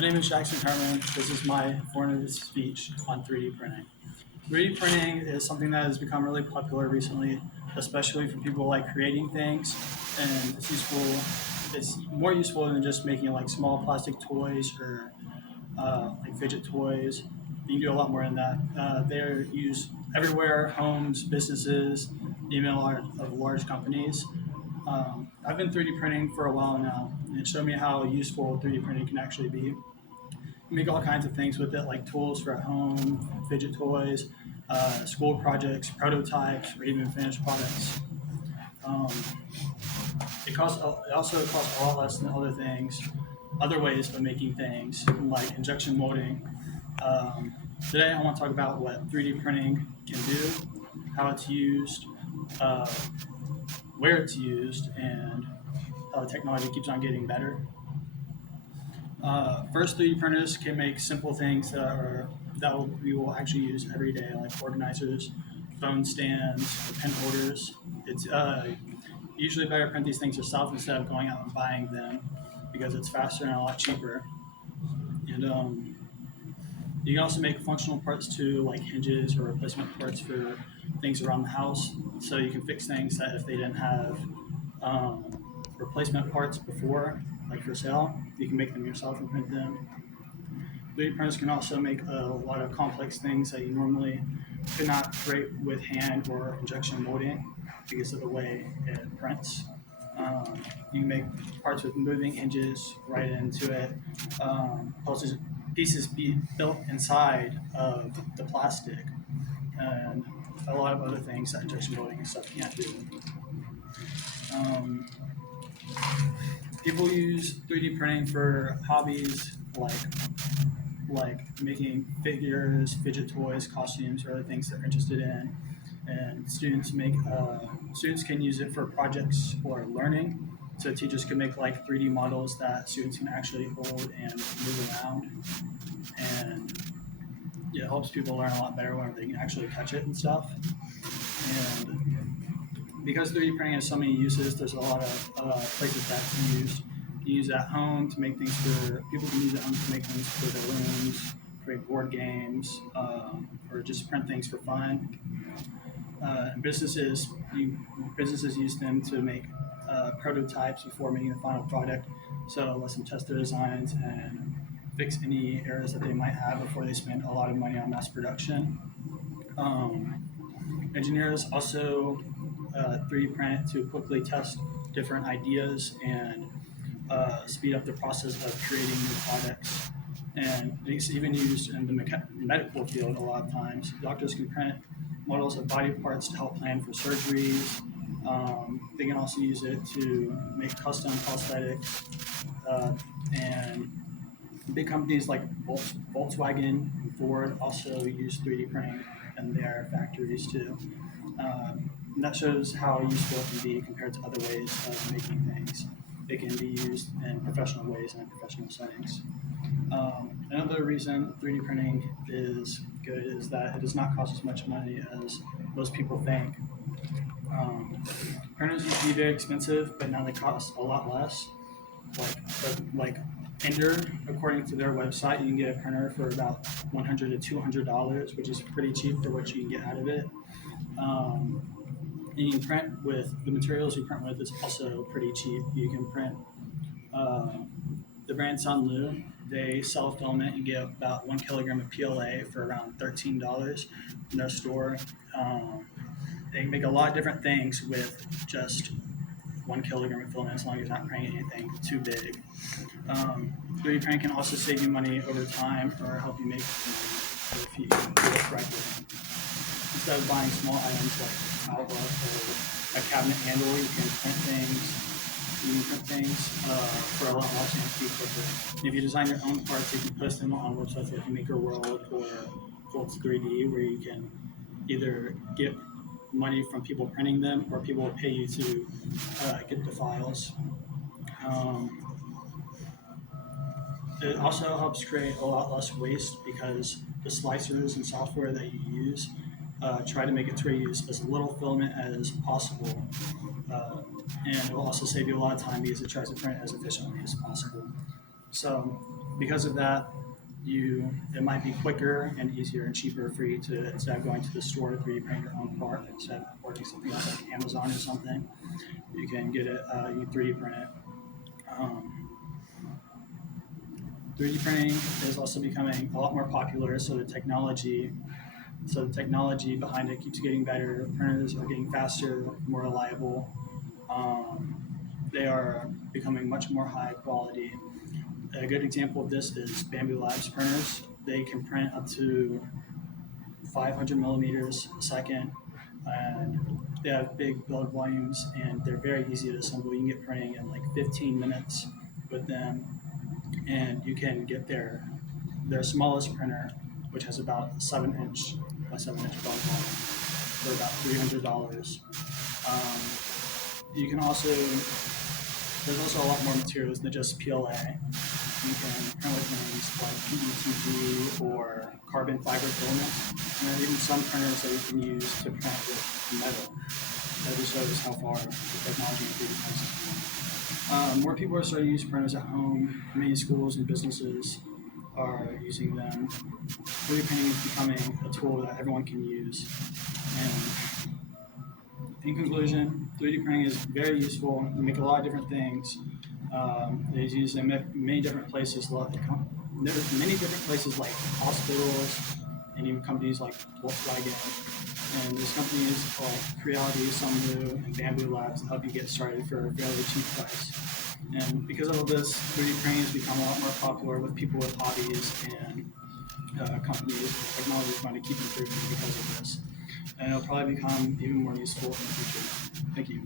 My name is Jackson Herman. This is my foreign speech on 3D printing. 3D printing is something that has become really popular recently, especially for people like creating things, and it's useful. It's more useful than just making like small plastic toys or like fidget toys. You can do a lot more than that. They're used everywhere: homes, businesses, even of large companies. I've been 3D printing for a while now, and it showed me how useful 3D printing can actually be. Make all kinds of things with it, like tools for at home, fidget toys, school projects, prototypes, or even finished products. Um, it also costs a lot less than other ways of making things like injection molding. Um, Today, I want to talk about what 3D printing can do, how it's used, uh, where it's used, and how the technology keeps on getting better. First, 3D printers can make simple things we will actually use every day, like organizers, phone stands, or pen holders. It's usually better to print these things yourself instead of going out and buying them because it's faster and a lot cheaper. And you can also make functional parts too, like hinges or replacement parts for things around the house. So you can fix things that if they didn't have um, replacement parts before, like for sale, you can make them yourself and print them. 3D printers can also make a lot of complex things that you normally could not create with hand or injection molding because of the way it prints. You can make parts with moving hinges right into it. Pieces be built inside of the plastic, and a lot of other things that injection molding and stuff can't do. Um, People use 3D printing for hobbies like making figures, fidget toys, costumes, or other things they're interested in. And students can use it for projects or learning. So teachers can make like 3D models that students can actually hold and move around, and it helps people learn a lot better when they can actually touch it and stuff. And because 3D printing has so many uses, there's a lot of places that's used. You can use it at home to make things for people can use it at home to make things for their rooms, create board games, or just print things for fun. Businesses businesses use them to make prototypes before making the final product. So let them test their designs and fix any errors that they might have before they spend a lot of money on mass production. Um, Engineers also 3D print to quickly test different ideas and speed up the process of creating new products. And it's even used in the medical field a lot of times. Doctors can print models of body parts to help plan for surgeries. They can also use it to make custom prosthetics. And big companies like Volkswagen and Ford also use 3D printing in their factories too. And that shows how useful it can be compared to other ways of making things. It can be used in professional ways and in professional settings. Another reason 3D printing is good is that it does not cost as much money as most people think. Um, Printers used to be very expensive, but now they cost a lot less. Like Ender, according to their website, you can get a printer for about $100 to $200, which is pretty cheap for what you can get out of it. Um, and you can print with the materials you print with is also pretty cheap. You can print uh, the brand Sunlu. They sell a filament and get about 1 kilogram of PLA for around $13 in their store. They make a lot of different things with just 1 kilogram of filament as long as you're not printing anything too big. 3D printing can also save you money over time or help you make money if you do it correctly. Instead of buying small items like outlet or a cabinet handle, you can print things. You can print things for a lot less and be quicker. And if you design your own parts, you can post them on websites like Maker World or Bolts 3D, where you can either get money from people printing them or people will pay you to get the files. Um, it also helps create a lot less waste because the slicers and software that you use try to make it to where you use as little filament as possible. And it will also save you a lot of time because it tries to print as efficiently as possible. So because of that, it might be quicker and easier and cheaper for you to, instead of going to the store to 3D print your own part, instead of ordering something else like Amazon or something, you can get it, you 3D print it. Um, 3D printing is also becoming a lot more popular, so the technology behind it keeps getting better. Printers are getting faster, more reliable. Um, they are becoming much more high quality. A good example of this is Bambu Labs printers. They can print up to 500 millimeters a second, and they have big build volumes, and they're very easy to assemble. You can get printing in like 15 minutes with them, and you can get their smallest printer, which has about 7-inch by 7-inch build volume, for about $300. You can also There's also a lot more materials than just PLA. You can print with things like PETG or carbon fiber filament, and there are even some printers that you can use to print with metal. That just shows how far the technology has. More people are starting to use printers at home. Many schools and businesses are using them. 3D printing is becoming a tool that everyone can use. And in conclusion, 3D printing is very useful. You make a lot of different things. It's used in many different places. There's many different places like hospitals and even companies like Volkswagen. And there's companies like Creality, Sunlu, and Bambu Labs that help you get started for a fairly cheap price. And because of all this, 3D printing has become a lot more popular with people with hobbies, and companies and technology is going to keep improving because of this. And it'll probably become even more useful in the future. Thank you.